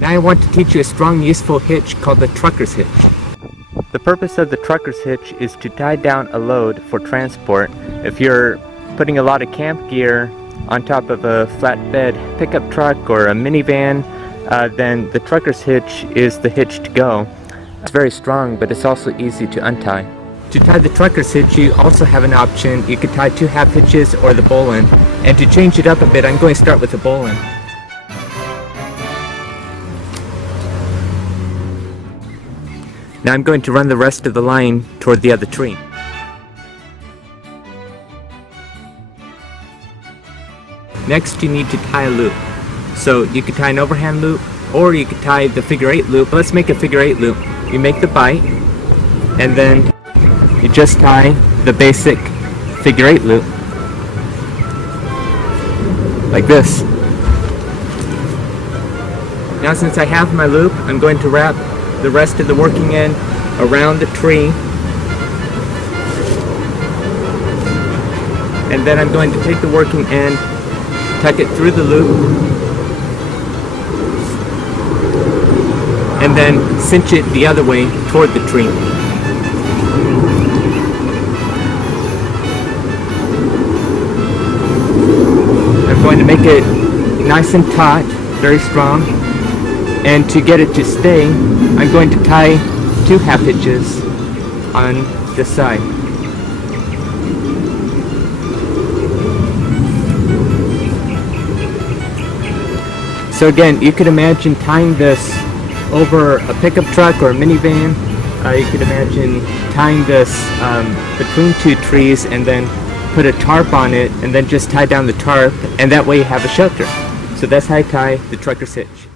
Now I want to teach you a strong, useful hitch called the trucker's hitch. The purpose of the trucker's hitch is to tie down a load for transport. If you're putting a lot of camp gear on top of a flatbed pickup truck or a minivan, then the trucker's hitch is the hitch to go. It's very strong, but it's also easy to untie. To tie the trucker's hitch, you also have an option. You could tie 2 half hitches or the bowline. And to change it up a bit, I'm going to start with the bowline. Now I'm going to run the rest of the line toward the other tree. Next, you need to tie a loop. So you could tie an overhand loop, or you could tie the figure 8 loop. Let's make a figure 8 loop. You make the bite, and then you just tie the basic figure 8 loop. Like this. Now since I have my loop, I'm going to wrap the rest of the working end around the tree, and then I'm going to take the working end, tuck it through the loop, and then cinch it the other way toward the tree. I'm going to make it nice and taut, very strong. And to get it to stay, I'm going to tie 2 half hitches on this side. So again, you could imagine tying this over a pickup truck or a minivan. You could imagine tying this between 2 trees and then put a tarp on it and then just tie down the tarp, and that way you have a shelter. So that's how I tie the trucker's hitch.